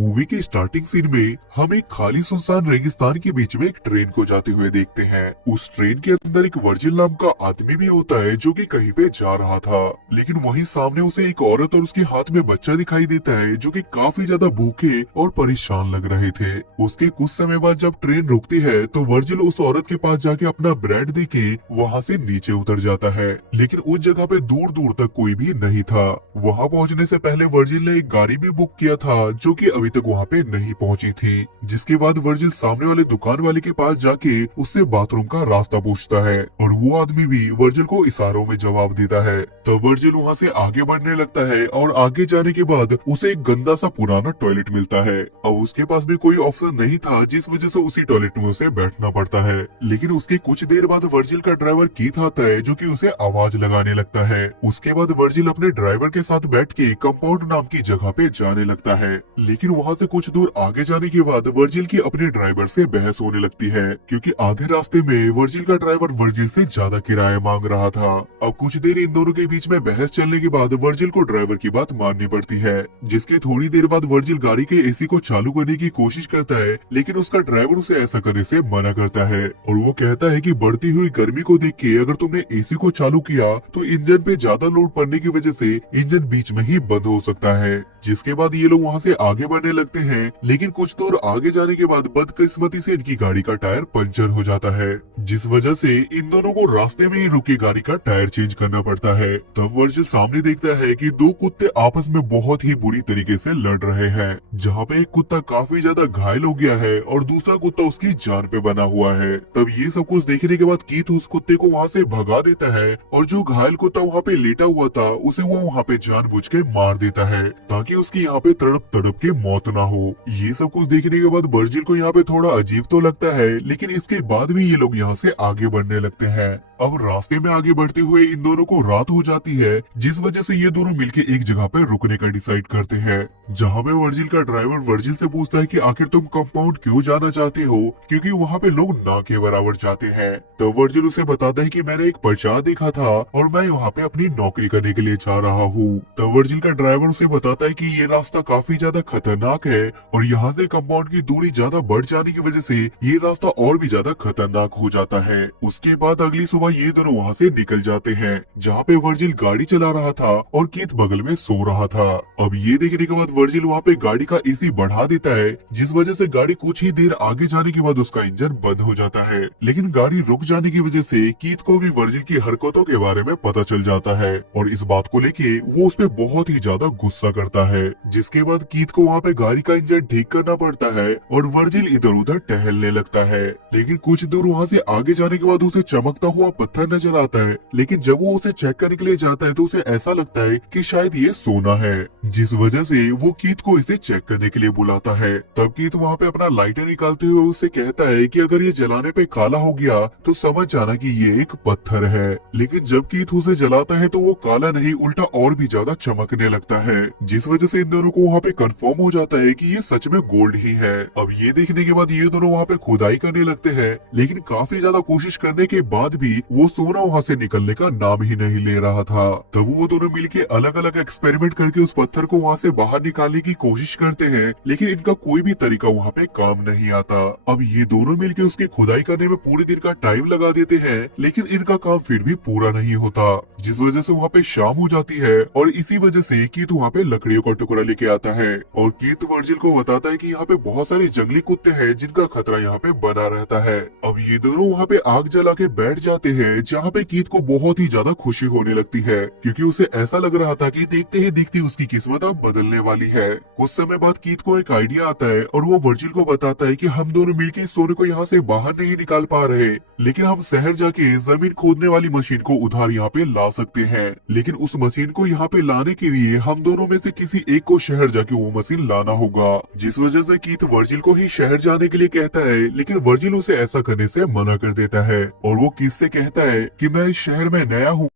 Movie के starting scene में हम एक खाली सुनसान रेगिस्तान के बीच में एक ट्रेन को जाते हुए देखते हैं। उस ट्रेन के अंदर एक वर्जिल नाम का आदमी भी होता है जो कि कहीं पे जा रहा था, लेकिन वहीं सामने उसे एक औरत और उसके हाथ में बच्चा दिखाई देता है जो कि काफी ज्यादा भूखे और परेशान लग रहे थे। उसके कुछ समय बाद जब ट्रेन रुकती है तो वर्जिल उस औरत के पास जाके अपना ब्रेड देके वहाँ से नीचे उतर जाता है, लेकिन उस जगह पे दूर दूर तक कोई भी नहीं था। वहाँ पहुँचने से पहले वर्जिल ने एक गाड़ी भी बुक किया था जो कि अभी तक वहाँ पे नहीं पहुँची थी। जिसके बाद वर्जिल सामने वाले दुकान वाले के पास जाके उससे बाथरूम का रास्ता पूछता है और वो आदमी भी वर्जिल को इशारों में जवाब देता है। तब वर्जिल वहाँ से आगे बढ़ने लगता है और आगे जाने के बाद उसे एक गंदा सा पुराना टॉयलेट मिलता है। अब उसके पास भी कोई ऑप्शन नहीं था, जिस वजह से उसी टॉयलेट में उसे बैठना पड़ता है। लेकिन उसके कुछ देर बाद वर्जिल का ड्राइवर कीथ आता है जो कि उसे आवाज लगाने लगता है। उसके बाद वर्जिल अपने ड्राइवर के साथ बैठ के कंपाउंड नाम की जगह पे जाने लगता है, लेकिन वहाँ से कुछ दूर आगे जाने के बाद वर्जिल की अपने ड्राइवर से बहस होने लगती है, क्योंकि आधे रास्ते में वर्जिल का ड्राइवर वर्जिल से ज्यादा किराया मांग रहा था। अब कुछ देर इन दोनों के बीच में बहस चलने के बाद वर्जिल को ड्राइवर की बात माननी पड़ती है, जिसके थोड़ी देर बाद वर्जिल गाड़ी के एसी को चालू करने की कोशिश करता है, लेकिन उसका ड्राइवर उसे ऐसा करने से मना करता है और वो कहता है कि बढ़ती हुई गर्मी को देख के अगर तुमने एसी को चालू किया तो इंजन पे ज्यादा लोड पड़ने की वजह से इंजन बीच में ही बंद हो सकता है। जिसके बाद ये लोग वहाँ से आगे बढ़ने लगते हैं, लेकिन कुछ दूर आगे जाने के बाद बदकिस्मती से इनकी गाड़ी का टायर पंचर हो जाता है, जिस वजह से इन दोनों को रास्ते में ही रुकी गाड़ी का टायर चेंज करना पड़ता है। तब वर्जिल सामने देखता है कि दो कुत्ते आपस में बहुत ही बुरी तरीके से लड़ रहे हैं, जहाँ पे एक कुत्ता काफी ज्यादा घायल हो गया है और दूसरा कुत्ता उसकी जान पे बना हुआ है। तब ये सब कुछ देखने के बाद कीथ उस कुत्ते को वहाँ से भगा देता है और जो घायल कुत्ता वहाँ पे लेटा हुआ था उसे वो वहाँ पे जानबूझ के मार देता है, ताकि उसकी यहाँ पे तड़प तड़प के मौत ना हो। ये सब कुछ देखने के बाद वर्जिल को यहाँ पे थोड़ा अजीब तो लगता है, लेकिन इसके बाद भी ये लोग यहाँ से आगे बढ़ने लगते हैं। अब रास्ते में आगे बढ़ते हुए इन दोनों को रात हो जाती है, जिस वजह से ये दोनों मिलके एक जगह पे रुकने का डिसाइड करते हैं, जहाँ पे वर्जिल का ड्राइवर वर्जिल से पूछता है कि आखिर तुम कंपाउंड क्यों जाना चाहते हो, क्योंकि वहाँ पे लोग ना के बराबर जाते हैं। तो वर्जिल उसे बताता है कि मैंने एक प्रचार देखा था और मैं वहाँ पे अपनी नौकरी करने के लिए जा रहा हूँ। तो वर्जिल का ड्राइवर उसे बताता है कि ये रास्ता काफी ज्यादा खतरनाक है और यहाँ से कंपाउंड की दूरी ज्यादा बढ़ जाने की वजह से ये रास्ता और भी ज्यादा खतरनाक हो जाता है। उसके बाद अगली सुबह ये दोनों वहाँ से निकल जाते हैं, जहाँ पे वर्जिल गाड़ी चला रहा था और कीथ बगल में सो रहा था। अब ये देखने के बाद वर्जिल वहाँ पे गाड़ी का एसी बढ़ा देता है, जिस वजह से गाड़ी कुछ ही देर आगे जाने के बाद उसका इंजन बंद हो जाता है, लेकिन गाड़ी रुक जाने की वजह से कीथ को भी वर्जिल की हरकतों के बारे में पता चल जाता है और इस बात को लेके वो उस पे बहुत ही ज्यादा गुस्सा करता है। जिसके बाद कीथ को वहाँ पे गाड़ी का इंजन ठीक करना पड़ता है और वर्जिल इधर उधर टहलने लगता है, लेकिन कुछ दूर वहाँ से आगे जाने के बाद उसे चमकता हुआ पत्थर नजर आता है, लेकिन जब वो उसे चेक करने के लिए जाता है तो उसे ऐसा लगता है कि शायद ये सोना है, जिस वजह से वो कीथ को इसे चेक करने के लिए बुलाता है। तब कीथ वहाँ पे अपना लाइटर निकालते हुए उसे कहता है कि अगर ये जलाने पे काला हो गया तो समझ जाना कि ये एक पत्थर है, लेकिन जब कीथ उसे जलाता है तो वो काला नहीं उल्टा और भी ज्यादा चमकने लगता है, जिस वजह से इन दोनों को वहाँ पे कंफर्म हो जाता है कि ये सच में गोल्ड ही है। अब ये देखने के बाद ये दोनों वहाँ पे खुदाई करने लगते हैं, लेकिन काफी ज्यादा कोशिश करने के बाद भी वो सोना वहाँ से निकलने का नाम ही नहीं ले रहा था। तब वो दोनों मिलके अलग अलग एक्सपेरिमेंट करके उस पत्थर को वहाँ से बाहर निकालने की कोशिश करते हैं, लेकिन इनका कोई भी तरीका वहाँ पे काम नहीं आता। अब ये दोनों मिलके उसकी खुदाई करने में पूरे दिन का टाइम लगा देते हैं, लेकिन इनका काम फिर भी पूरा नहीं होता, जिस वजह से वहाँ पे शाम हो जाती है और इसी वजह से कीथ वहाँ पे लकड़ियों का टुकड़ा लेके आता है और कीथ वर्जिल को बताता है कि यहाँ पे बहुत सारे जंगली कुत्ते हैं जिनका खतरा यहाँ पे बना रहता है। अब ये दोनों वहाँ पे आग जला के बैठ जाते हैं, जहाँ पे कीथ को बहुत ही ज्यादा खुशी होने लगती है, क्योंकि उसे ऐसा लग रहा था कि देखते ही देखती उसकी किस्मत अब बदलने वाली है। कुछ समय बाद कीथ को एक आइडिया आता है और वो वर्जिल को बताता है कि हम दोनों मिलके इस सोने को यहाँ से बाहर नहीं निकाल पा रहे, लेकिन हम शहर जाके जमीन खोदने वाली मशीन को उधार यहाँ पे ला सकते हैं, लेकिन उस मशीन को यहाँ पे लाने के लिए हम दोनों में से किसी एक को शहर जाके वो मशीन लाना होगा, जिस वजह से कीथ वर्जिल को ही शहर जाने के लिए कहता है, लेकिन वर्जिल उसे ऐसा करने से मना कर देता है और वो कीथ से कहता है कि मैं इस शहर में नया हूँ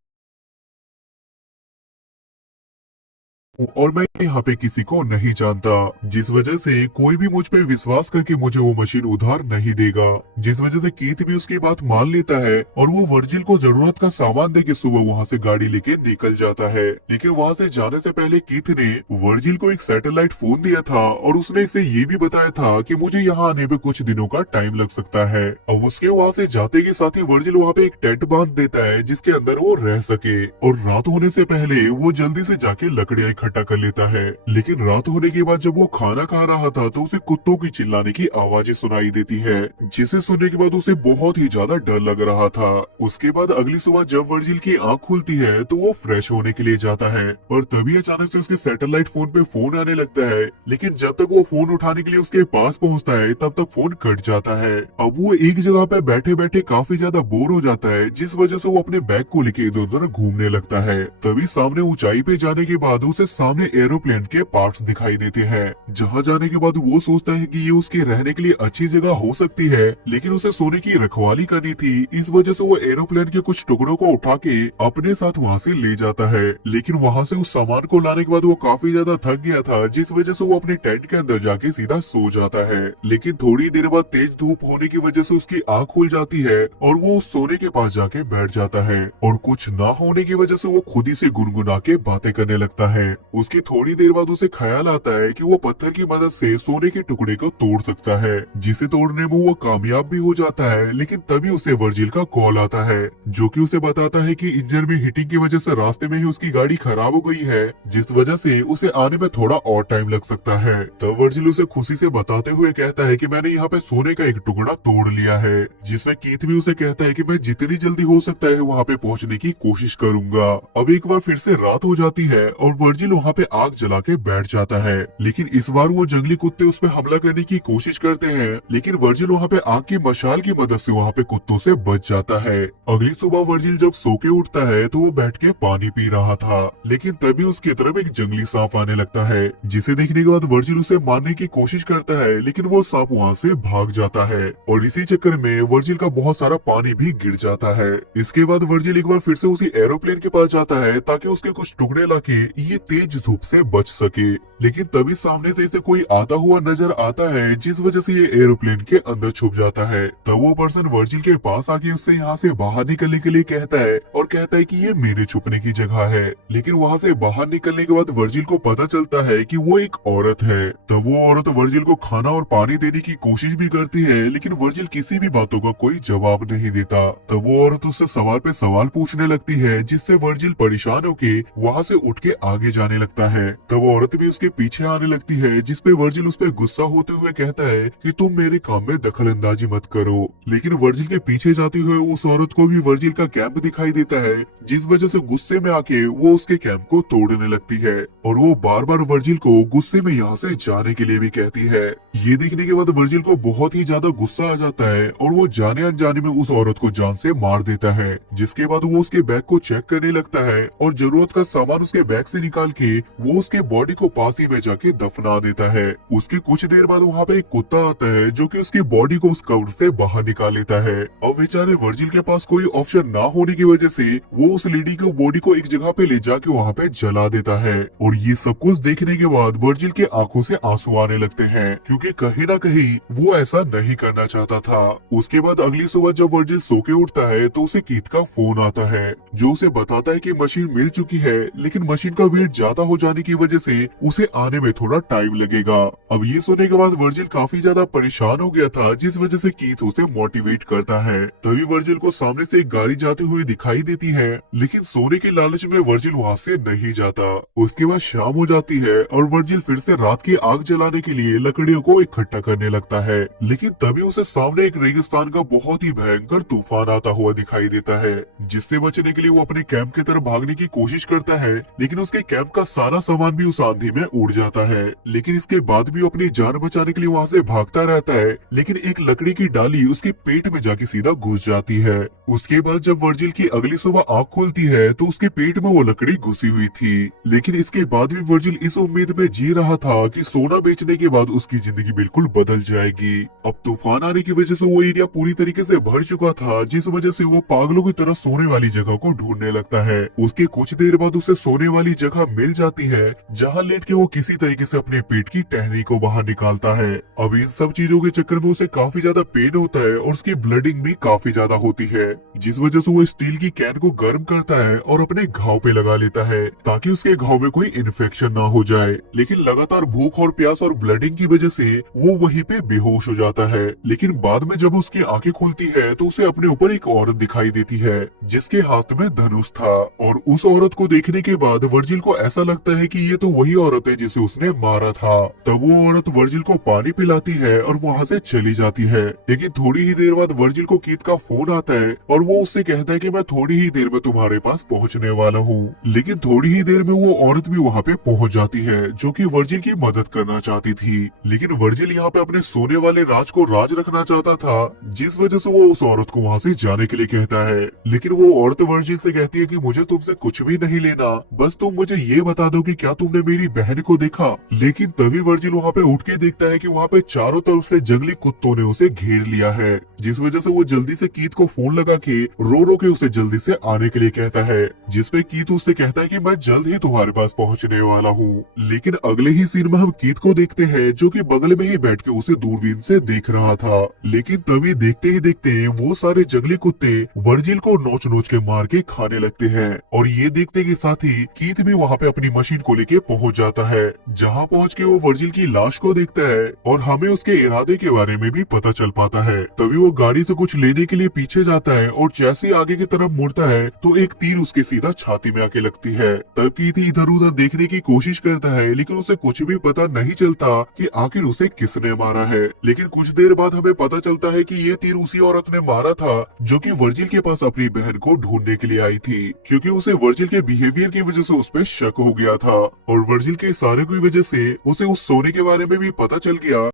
और मैं यहाँ पे किसी को नहीं जानता, जिस वजह से कोई भी मुझ पे विश्वास करके मुझे वो मशीन उधार नहीं देगा। जिस वजह से कीथ भी उसकी बात मान लेता है और वो वर्जिल को जरूरत का सामान दे के सुबह वहाँ से गाड़ी लेके निकल जाता है। लेकिन वहाँ से जाने से पहले कीथ ने वर्जिल को एक सैटेलाइट फोन दिया था और उसने इसे ये भी बताया था कि मुझे यहाँ आने पे कुछ दिनों का टाइम लग सकता है। अब उसके वहाँ से जाते के साथ ही वर्जिल वहाँ पे एक टेंट बांध देता है जिसके अंदर वो रह सके, और रात होने से पहले वो जल्दी से जाके लकड़ियाँ इकट्ठा कर लेता है। लेकिन रात होने के बाद जब वो खाना खा रहा था तो उसे कुत्तों की चिल्लाने की आवाजें सुनाई देती है, जिसे सुनने के बाद उसे बहुत ही ज्यादा डर लग रहा था। उसके बाद अगली सुबह जब वर्जिल की आंख खुलती है तो वो फ्रेश होने के लिए जाता है, और तभी अचानक से उसके सैटेलाइट फोन पे फोन आने लगता है। लेकिन जब तक वो फोन उठाने के लिए उसके पास पहुंचता है तब तक फोन कट जाता है। अब वो एक जगह पे बैठे बैठे काफी ज्यादा बोर हो जाता है, जिस वजह से वो अपने बैग को लेके इधर उधर घूमने लगता है। तभी सामने ऊंचाई पे जाने के बाद उसे सामने एरोप्लेन के पार्ट्स दिखाई देते हैं। जहाँ जाने के बाद वो सोचता है कि ये उसके रहने के लिए अच्छी जगह हो सकती है, लेकिन उसे सोने की रखवाली करनी थी। इस वजह से वो एरोप्लेन के कुछ टुकड़ों को उठा के अपने साथ वहाँ से ले जाता है। लेकिन वहाँ से उस सामान को लाने के बाद वो काफी ज्यादा थक गया था, जिस वजह से वो अपने टेंट के अंदर जाके सीधा सो जाता है। लेकिन थोड़ी देर बाद तेज धूप होने की वजह से उसकी आंख खुल जाती है और वो उस सोने के पास जाके बैठ जाता है, और कुछ ना होने की वजह से वो खुद ही से गुनगुना के बातें करने लगता है। उसकी थोड़ी देर बाद उसे ख्याल आता है कि वो पत्थर की मदद से सोने के टुकड़े को तोड़ सकता है, जिसे तोड़ने में वो कामयाब भी हो जाता है। लेकिन तभी उसे वर्जिल का कॉल आता है, जो कि उसे बताता है कि इंजन में हीटिंग की वजह से रास्ते में ही उसकी गाड़ी खराब हो गई है, जिस वजह से उसे आने में थोड़ा और टाइम लग सकता है। तब वर्जिल उसे खुशी से बताते हुए कहता है कि मैंने यहाँ पे सोने का एक टुकड़ा तोड़ लिया है, जिसमें कीथ भी उसे कहता है कि मैं जितनी जल्दी हो सकता है वहाँ पे पहुँचने की कोशिश करूंगा। अब एक बार फिर से रात हो जाती है और वर्जिल वहाँ पे आग जला के बैठ जाता है। लेकिन इस बार वो जंगली कुत्ते उस पे हमला करने की कोशिश करते हैं, लेकिन वर्जिल वहाँ पे आग की मशाल की मदद से वहाँ पे कुत्तों से बच जाता है। अगली सुबह वर्जिल जब सो के उठता है तो वो बैठ के पानी पी रहा था, लेकिन तभी उसकी तरफ एक जंगली सांप आने लगता है, जिसे देखने के बाद वर्जिल उसे मारने की कोशिश करता है, लेकिन वो सांप वहाँ से भाग जाता है, और इसी चक्कर में वर्जिल का बहुत सारा पानी भी गिर जाता है। इसके बाद वर्जिल एक बार फिर से उसी एरोप्लेन के पास जाता है ताकि उसके कुछ टुकड़े लाके ये तेज धूप से बच सके। लेकिन तभी सामने से इसे कोई आता हुआ नजर आता है, जिस वजह से ये एरोप्लेन के अंदर छुप जाता है। तब वो पर्सन वर्जिल के पास आके उससे यहाँ से बाहर निकलने के लिए कहता है, और कहता है कि ये मेरे छुपने की जगह है। लेकिन वहाँ से बाहर निकलने के बाद वर्जिल को पता चलता है कि वो एक औरत है। तब वो औरत वर्जिल को खाना और पानी देने की कोशिश भी करती है, लेकिन वर्जिल किसी भी बातों का कोई जवाब नहीं देता। तब वो औरत उससे सवाल पे सवाल पूछने लगती है, जिससे वर्जिल परेशान होके वहाँ से उठ के आगे जाने लगता है। तब औरत भी उसके पीछे आने लगती है, जिसपे वर्जिल उस पे गुस्सा होते हुए कहता है कि तुम मेरे काम में दखल अंदाजी मत करो। लेकिन वर्जिल के पीछे जाते हुए उस औरत को भी वर्जिल का कैंप दिखाई देता है, जिस वजह से गुस्से में आके वो उसके कैंप को तोड़ने लगती है, और वो बार बार वर्जिल को गुस्से में यहाँ से जाने के लिए भी कहती है। ये देखने के बाद वर्जिल को बहुत ही ज्यादा गुस्सा आ जाता है, और वो जाने अनजाने में उस औरत को जान से मार देता है। जिसके बाद वो उसके बैग को चेक करने लगता है, और जरूरत का सामान उसके बैग से निकाल के वो उसके बॉडी को पास ही में जाके दफना देता है। उसके कुछ देर बाद वहाँ पे एक कुत्ता आता है, जो कि उसकी बॉडी को उस कवर से बाहर निकाल लेता है। अब बेचारे वर्जिल के पास कोई ऑप्शन ना होने की वजह से वो उस लेडी की बॉडी को एक जगह पे ले जाके वहाँ पे जला देता है। और ये सब कुछ देखने के बाद वर्जिल के आंखों से आंसू आने लगते हैं, क्योंकि कहीं ना कहीं वो ऐसा नहीं करना चाहता था। उसके बाद अगली सुबह जब वर्जिल सो के उठता है तो उसे कीथ का फोन आता है, जो उसे बताता है कि मशीन मिल चुकी है, लेकिन मशीन का वेट ज्यादा हो जाने की वजह से उसे आने में थोड़ा टाइम लगेगा। अब ये सुनने के बाद वर्जिल काफी ज्यादा परेशान हो गया था, जिस वजह से कीथ उसे मोटिवेट करता है। तभी वर्जिल को सामने से एक गाड़ी जाती हुई दिखाई देती है, लेकिन सोने के लालच में वर्जिल वहाँ से नहीं जाता। उसके बाद शाम हो जाती है और वर्जिल फिर से रात की आग जलाने के लिए लकड़ियों को इकट्ठा करने लगता है, लेकिन तभी उसे सामने एक रेगिस्तान का बहुत ही भयंकर तूफान आता हुआ दिखाई देता है, जिससे बचने के लिए वो अपने कैंप की तरफ भागने की कोशिश करता है, लेकिन उसके कैंप का सारा सामान भी उस आंधी में उड़ जाता है। लेकिन इसके बाद भी अपनी जान बचाने के लिए वहाँ से भागता रहता है, लेकिन एक लकड़ी की डाली उसके पेट में जाके सीधा घुस जाती है। उसके बाद जब वर्जिल की अगली सुबह आँख खुलती है तो उसके पेट में वो लकड़ी घुसी हुई थी, लेकिन इसके बाद भी वर्जिल इस उम्मीद में जी रहा था कि सोना बेचने के बाद उसकी जिंदगी बिल्कुल बदल जाएगी। अब तूफान आने की वजह से वो एरिया पूरी तरीके से भर चुका था, जिस वजह से वो पागलों की तरह सोने वाली जगह को ढूंढने लगता है। उसके कुछ देर बाद उसे सोने वाली जगह मिल जाती है, जहाँ लेट के वो किसी तरीके से अपने पेट की टहनी को बाहर निकालता है। अब इन सब चीजों के चक्कर में उसे काफी ज्यादा पेन होता है और उसकी ब्लडिंग भी काफी ज्यादा होती है, जिस वजह से वो स्टील की कैन को गर्म करता है और अपने घाव पे लगा लेता है ताकि उसके घाव में कोई इन्फेक्शन ना हो जाए। लेकिन लगातार भूख और प्यास और ब्लडिंग की वजह से वो वहीं पे बेहोश हो जाता है। लेकिन बाद में जब उसकी आंखें खुलती है तो उसे अपने ऊपर एक औरत दिखाई देती है जिसके हाथ में धनुष था, और उस औरत को देखने के बाद वर्जिल को ऐसा लगता है कि ये तो वही औरत है जिसे उसने मारा था। तब वो औरत वर्जिल को पानी पिलाती है और वहाँ से चली जाती है। लेकिन थोड़ी ही देर बाद वर्जिल को कीथ का फोन आता है और वो उससे कहता है कि मैं थोड़ी ही देर में तुम्हारे पास पहुँचने वाला हूँ। लेकिन थोड़ी ही देर में वो औरत भी वहाँ पे पहुँच जाती है जो कि वर्जिल की मदद करना चाहती थी। लेकिन वर्जिल यहाँ पे अपने सोने वाले राज को राज रखना चाहता था, जिस वजह से वो उस औरत को वहाँ से जाने के लिए कहता है। लेकिन वो औरत वर्जिल से कहती है कि मुझे तुमसे कुछ भी नहीं लेना, बस तुम मुझे ये बता दो कि क्या तुमने मेरी बहन को देखा। लेकिन तभी वर्जिल वहाँ पे उठ के देखता है कि वहाँ पे चारों तरफ से जंगली कुत्तों ने उसे घेर लिया है, जिस वजह से वो जल्दी से कीथ को फोन लगा के रो रो के उसे जल्दी से आने के लिए कहता है, जिसपे कीथ उससे कहता है कि मैं जल्द ही तुम्हारे पास पहुँचने वाला हूँ। लेकिन अगले ही सीन में हम कीथ को देखते हैं जो कि बगल में ही बैठ के उसे दूरबीन से देख रहा था। लेकिन तभी देखते ही देखते वो सारे जंगली कुत्ते वर्जिल को नोच नोच के मार के खाने लगते हैं, और ये देखते के साथ ही कीथ भी वहाँ पे अपनी मशीन को लेके पहुँच जाता है, जहाँ पहुँच के वो वर्जिल की लाश को देखता है और हमें उसके इरादे के बारे में भी पता चल पाता है। तभी वो गाड़ी से कुछ लेने के लिए पीछे जाता है और जैसे ही आगे की तरफ मुड़ता है तो एक तीर उसके सीधा छाती में आके लगती है। तब कीथ इधर उधर देखने की कोशिश करता है, लेकिन उसे कुछ भी पता नहीं चलता कि आखिर उसे किसने मारा है। लेकिन कुछ देर बाद हमें पता चलता है कि ये तीर उसी औरत ने मारा था जो कि वर्जिल के पास अपनी बहन को ढूंढने के लिए आई थी, क्योंकि उसे वर्जिल के बिहेवियर की वजह से उस पर शक हो गया था, और वर्जिल के इशारे की वजह से उसे उस सोने के बारे में भी पता चल गया